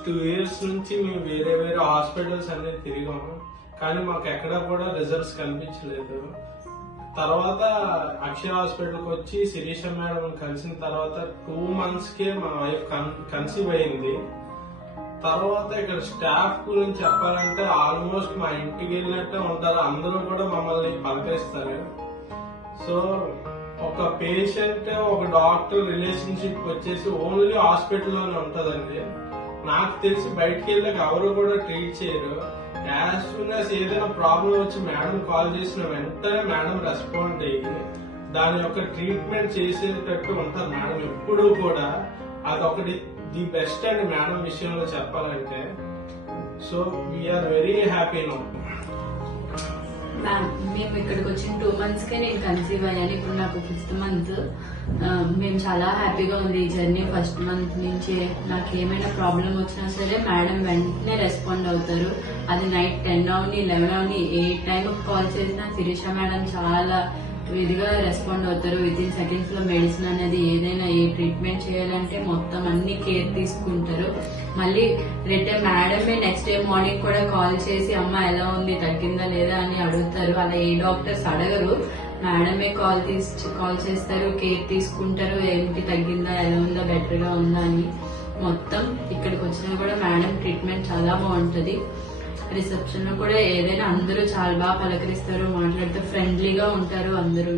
Almost 2 years నుంచి మేము వేరే వేరే హాస్పిటల్స్ అన్ని తిరిగాము, కానీ మాకు ఎక్కడ కూడా రిజల్ట్స్ కనిపించలేదు. తర్వాత అక్షయ హాస్పిటల్కి వచ్చి శిరీష మేడం కలిసిన తర్వాత 2 months కే మా వైఫ్ కన్సీవ్ అయింది. తర్వాత ఇక్కడ స్టాఫ్ గురించి చెప్పాలంటే ఆల్మోస్ట్ మా ఇంటికి వెళ్ళినట్టే ఉంటారు, అందరూ కూడా మమ్మల్ని పలకరిస్తారు. సో ఒక పేషెంట్ ఒక డాక్టర్ రిలేషన్షిప్ వచ్చేసి ఓన్లీ హాస్పిటల్లోనే ఉంటదండి. నాకు తెలిసి బయటకు వెళ్ళాక ఎవరు కూడా ట్రీట్ చేయరు. యాజ్ సూన్ యాజ్ ఏదైనా ప్రాబ్లం వచ్చి మేడం కాల్ చేసిన వెంటనే మేడం రెస్పాండ్ అయ్యి దాని యొక్క ట్రీట్మెంట్ చేసేటట్టు ఉంటారు మేడం ఎప్పుడూ కూడా. అదొకటి ది బెస్ట్ అండి మేడం విషయంలో చెప్పాలంటే. So we're very happy now. Ma'am, మేము ఇక్కడికి వచ్చిన 2 months కే నేను కన్సీవ్ అయ్యాను. ఇప్పుడు నాకు 5th month. మేము చాలా హ్యాపీగా ఉంది ఈ జర్నీ. 1st month నుంచే నాకు ఏమైనా ప్రాబ్లం వచ్చినా సరే మేడం వెంటనే రెస్పాండ్ అవుతారు. అది నైట్ 10 అవని 11 అవని ఏ టైం కాల్ చేసినా శిరీష మేడం చాలా ఇదిగా రెస్పాండ్ అవుతారు. వితిన్ సెకండ్స్ లో మెడిసిన్ అనేది ఏదైనా ఏ ట్రీట్మెంట్ చేయాలంటే మొత్తం అన్ని కేర్ తీసుకుంటారు. మళ్ళీ రిటర్న్ మేడమే నెక్స్ట్ డే మార్నింగ్ కూడా కాల్ చేసి అమ్మ ఎలా ఉంది, తగ్గిందా లేదా అని అడుగుతారు. అలా ఏ డాక్టర్స్ అడగరు, మేడమే కాల్ చేస్తారు, కేర్ తీసుకుంటారు. ఏంటి తగ్గిందా, ఎలా ఉందా, బెటర్ గా ఉందా అని. మొత్తం ఇక్కడికి వచ్చినా కూడా మేడం ట్రీట్మెంట్ చాలా బాగుంటది. రిసెప్షన్ లో కూడా ఏదైనా అందరూ చాలా బాగా పలకరిస్తారు, మాట్లాడుతూ ఫ్రెండ్లీగా ఉంటారు అందరూ.